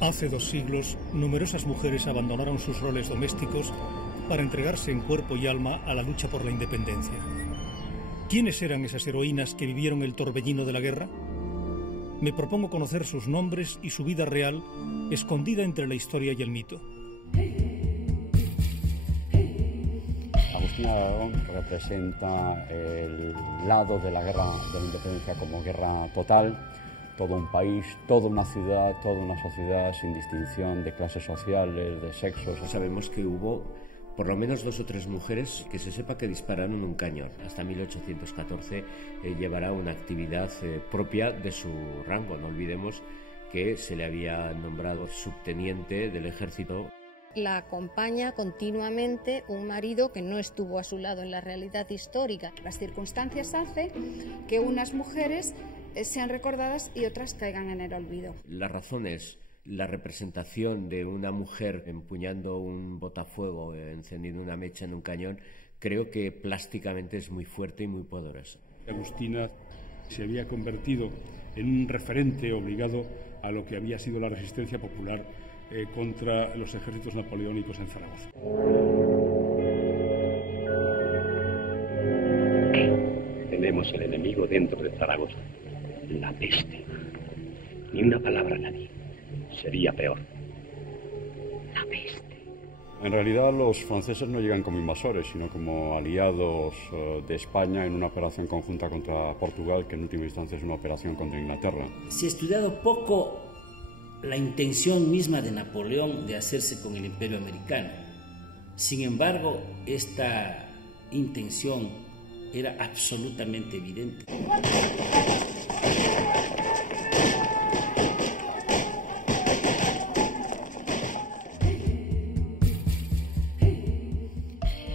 Hace 2 siglos, numerosas mujeres abandonaron sus roles domésticos para entregarse en cuerpo y alma a la lucha por la independencia. ¿Quiénes eran esas heroínas que vivieron el torbellino de la guerra? Me propongo conocer sus nombres y su vida real, escondida entre la historia y el mito. Agustina de Aragón representa el lado de la guerra de la independencia como guerra total. Todo un país, toda una ciudad, toda una sociedad sin distinción de clases sociales, de sexos. Sabemos que hubo por lo menos 2 o 3 mujeres que se sepa que dispararon un cañón. Hasta 1814 llevará una actividad propia de su rango. No olvidemos que se le había nombrado subteniente del ejército. La acompaña continuamente un marido que no estuvo a su lado en la realidad histórica. Las circunstancias hacen que unas mujeres sean recordadas y otras caigan en el olvido. La razón es la representación de una mujer empuñando un botafuego, encendiendo una mecha en un cañón. Creo que plásticamente es muy fuerte y muy poderosa. Agustina se había convertido en un referente obligado a lo que había sido la resistencia popular contra los ejércitos napoleónicos en Zaragoza. Tenemos el enemigo dentro de Zaragoza, la peste. Ni una palabra a nadie. Sería peor. La peste. En realidad los franceses no llegan como invasores, sino como aliados de España en una operación conjunta contra Portugal, que en última instancia es una operación contra Inglaterra. Se ha estudiado poco la intención misma de Napoleón de hacerse con el Imperio americano. Sin embargo, esta intención era absolutamente evidente.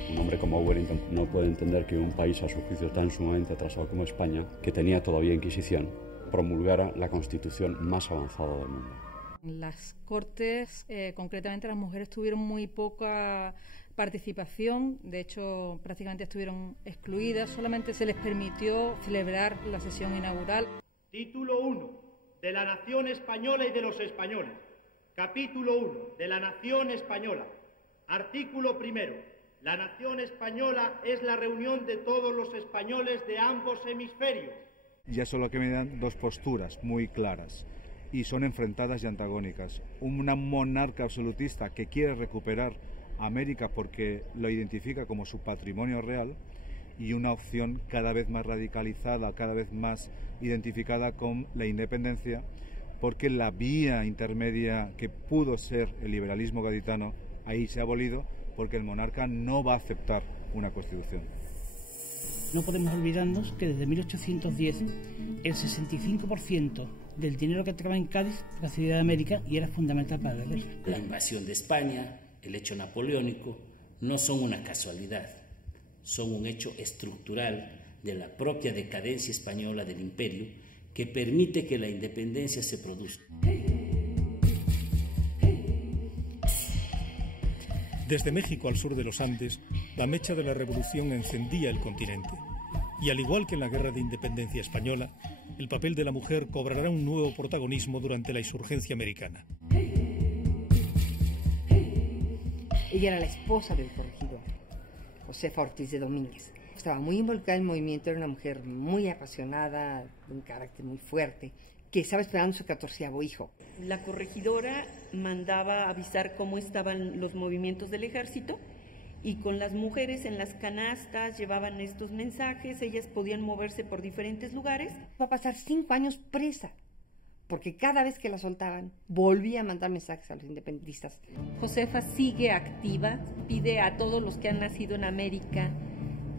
Un hombre como Wellington no puede entender que un país a su juicio tan sumamente atrasado como España, que tenía todavía Inquisición, promulgara la constitución más avanzada del mundo. En las Cortes, concretamente las mujeres tuvieron muy poca participación, de hecho prácticamente estuvieron excluidas, solamente se les permitió celebrar la sesión inaugural. Título 1 de la Nación Española y de los españoles. Capítulo 1 de la Nación Española. Artículo 1. La Nación Española es la reunión de todos los españoles de ambos hemisferios. Ya solo que me dan 2 posturas muy claras y son enfrentadas y antagónicas. Una monarca absolutista que quiere recuperar América porque lo identifica como su patrimonio real, y una opción cada vez más radicalizada, cada vez más identificada con la independencia, porque la vía intermedia que pudo ser el liberalismo gaditano ahí se ha abolido, porque el monarca no va a aceptar una constitución. No podemos olvidarnos que desde 1810 el 65% del dinero que entraba en Cádiz procedía de América y era fundamental para la guerra. La invasión de España, el hecho napoleónico, no son una casualidad, son un hecho estructural de la propia decadencia española del imperio que permite que la independencia se produzca. Desde México al sur de los Andes, la mecha de la revolución encendía el continente. Y al igual que en la Guerra de Independencia Española, el papel de la mujer cobrará un nuevo protagonismo durante la insurgencia americana. Ella era la esposa del corregidor, Josefa Ortiz de Domínguez. Estaba muy involucrada en el movimiento, era una mujer muy apasionada, de un carácter muy fuerte, que estaba esperando su 14º hijo. La corregidora mandaba avisar cómo estaban los movimientos del ejército, y con las mujeres en las canastas llevaban estos mensajes, ellas podían moverse por diferentes lugares. Va a pasar 5 años presa, porque cada vez que la soltaban, volvía a mandar mensajes a los independentistas. Josefa sigue activa, pide a todos los que han nacido en América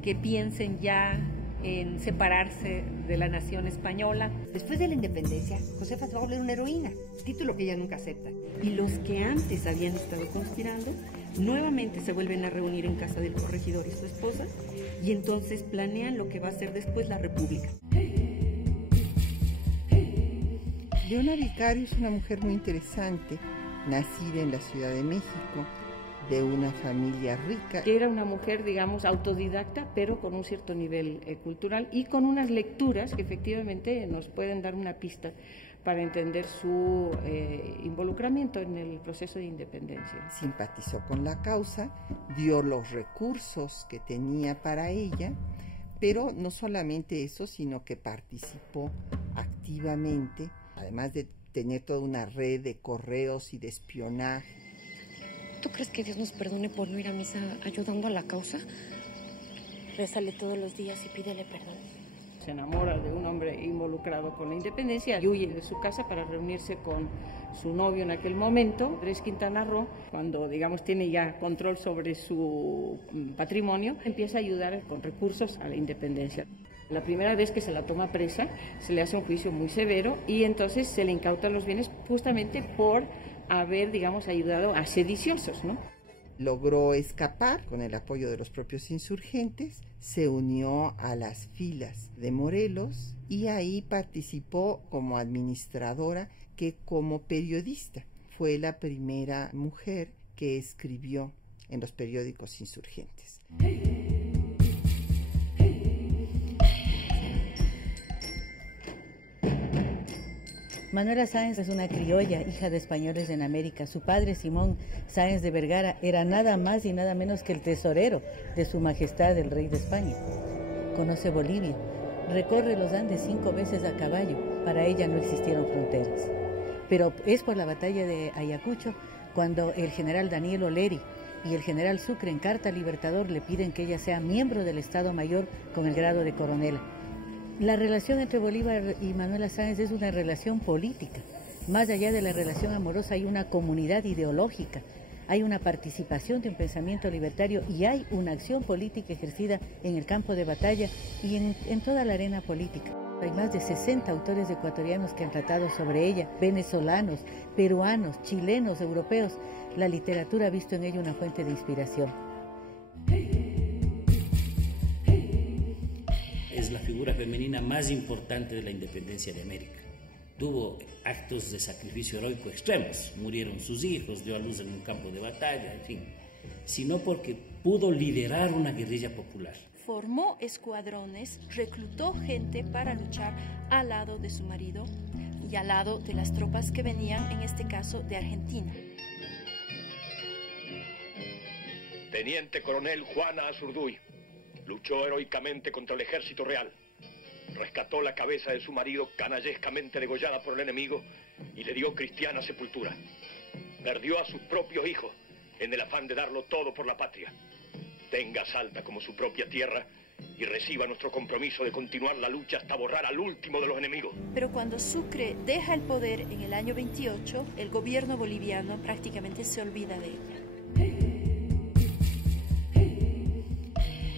que piensen ya en separarse de la nación española. Después de la independencia, Josefa se va a volver una heroína, título que ella nunca acepta. Y los que antes habían estado conspirando, nuevamente se vuelven a reunir en casa del corregidor y su esposa, y entonces planean lo que va a ser después la República. Leona Vicario es una mujer muy interesante, nacida en la Ciudad de México, de una familia rica. Que era una mujer, digamos, autodidacta, pero con un cierto nivel cultural y con unas lecturas que efectivamente nos pueden dar una pista para entender su involucramiento en el proceso de independencia. Simpatizó con la causa, dio los recursos que tenía para ella, pero no solamente eso, sino que participó activamente, además de tener toda una red de correos y de espionaje. ¿Tú crees que Dios nos perdone por no ir a misa ayudando a la causa? Rézale todos los días y pídele perdón. Se enamora de un hombre involucrado con la independencia y huye de su casa para reunirse con su novio en aquel momento, Andrés Quintana Roo. Cuando, digamos, tiene ya control sobre su patrimonio, empieza a ayudar con recursos a la independencia. La primera vez que se la toma presa, se le hace un juicio muy severo y entonces se le incautan los bienes justamente por haber, digamos, ayudado a sediciosos, ¿no? Logró escapar con el apoyo de los propios insurgentes, se unió a las filas de Morelos y ahí participó como administradora que como periodista. Fue la primera mujer que escribió en los periódicos insurgentes. Manuela Sáenz es una criolla, hija de españoles en América. Su padre, Simón Sáenz de Vergara, era nada más y nada menos que el tesorero de Su Majestad el Rey de España. Conoce Bolivia, recorre los Andes 5 veces a caballo. Para ella no existieron fronteras. Pero es por la batalla de Ayacucho cuando el general Daniel Oleri y el general Sucre en carta al Libertador le piden que ella sea miembro del Estado Mayor con el grado de coronela. La relación entre Bolívar y Manuela Sáenz es una relación política. Más allá de la relación amorosa hay una comunidad ideológica, hay una participación de un pensamiento libertario y hay una acción política ejercida en el campo de batalla y en toda la arena política. Hay más de 60 autores ecuatorianos que han tratado sobre ella, venezolanos, peruanos, chilenos, europeos. La literatura ha visto en ella una fuente de inspiración. Es la figura femenina más importante de la independencia de América. Tuvo actos de sacrificio heroico extremos, murieron sus hijos, dio a luz en un campo de batalla, en fin, sino porque pudo liderar una guerrilla popular. Formó escuadrones, reclutó gente para luchar al lado de su marido y al lado de las tropas que venían, en este caso, de Argentina. Teniente Coronel Juana Azurduy. Luchó heroicamente contra el ejército real, rescató la cabeza de su marido canallescamente degollada por el enemigo y le dio cristiana sepultura. Perdió a sus propios hijos en el afán de darlo todo por la patria. Tenga Salta como su propia tierra y reciba nuestro compromiso de continuar la lucha hasta borrar al último de los enemigos. Pero cuando Sucre deja el poder en el año 28, el gobierno boliviano prácticamente se olvida de ella.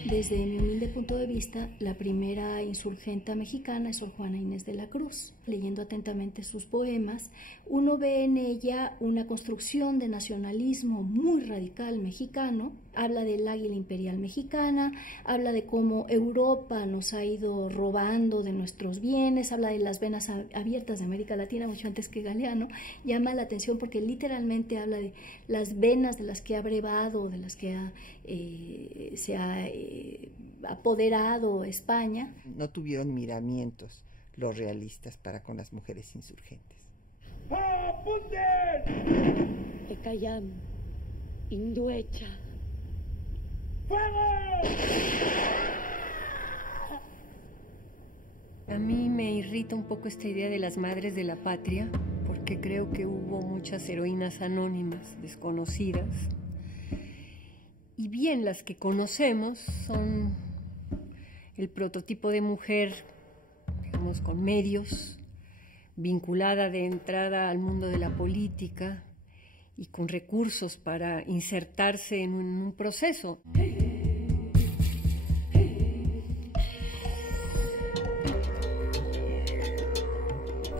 Desde mi humilde punto de vista, la primera insurgenta mexicana es Sor Juana Inés de la Cruz. Leyendo atentamente sus poemas, uno ve en ella una construcción de nacionalismo muy radical mexicano. Habla del águila imperial mexicana, habla de cómo Europa nos ha ido robando de nuestros bienes, habla de las venas abiertas de América Latina, mucho antes que Galeano. Llama la atención porque literalmente habla de las venas de las que ha brevado, de las que se ha apoderado España. No tuvieron miramientos los realistas para con las mujeres insurgentes. Ecayam, Induecha. A mí me irrita un poco esta idea de las madres de la patria, porque creo que hubo muchas heroínas anónimas, desconocidas. Y bien, las que conocemos son el prototipo de mujer, digamos, con medios, vinculada de entrada al mundo de la política y con recursos para insertarse en un proceso.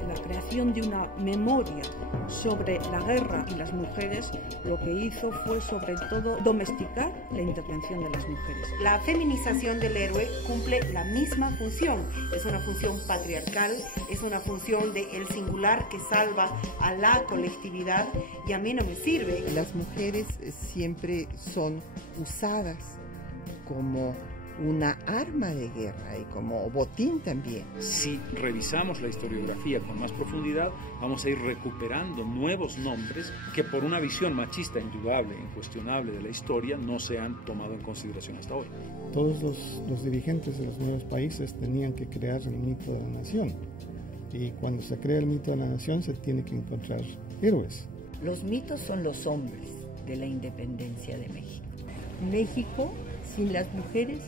La creación de una memoria sobre la guerra y las mujeres lo que hizo fue sobre todo domesticar la intervención de las mujeres. La feminización del héroe cumple la misma función, es una función patriarcal, es una función del singular que salva a la colectividad y a mí no me sirve. Las mujeres siempre son usadas como una arma de guerra y como botín también. Si revisamos la historiografía con más profundidad, vamos a ir recuperando nuevos nombres que por una visión machista indudable, incuestionable de la historia, no se han tomado en consideración hasta hoy. Todos los dirigentes de los nuevos países tenían que crear el mito de la nación. Y cuando se crea el mito de la nación se tiene que encontrar héroes. Los mitos son los hombres de la independencia de México. México, sin las mujeres,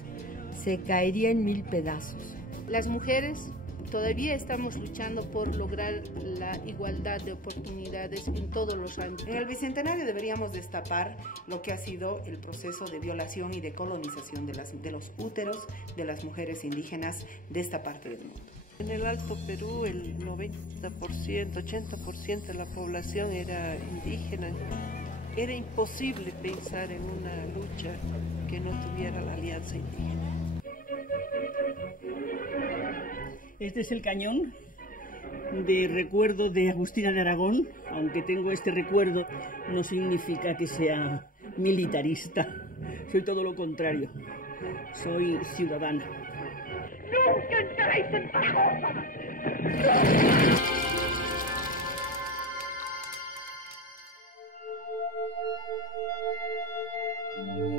se caería en 1000 pedazos. Las mujeres todavía estamos luchando por lograr la igualdad de oportunidades en todos los ámbitos. En el Bicentenario deberíamos destapar lo que ha sido el proceso de violación y de colonización de los úteros de las mujeres indígenas de esta parte del mundo. En el Alto Perú el 90%, 80% de la población era indígena. Era imposible pensar en una lucha que no tuviera la alianza indígena. Este es el cañón de recuerdo de Agustina de Aragón. Aunque tengo este recuerdo, no significa que sea militarista. Soy todo lo contrario. Soy ciudadana. ¡Nunca entraréis en Zaragoza! ¡No!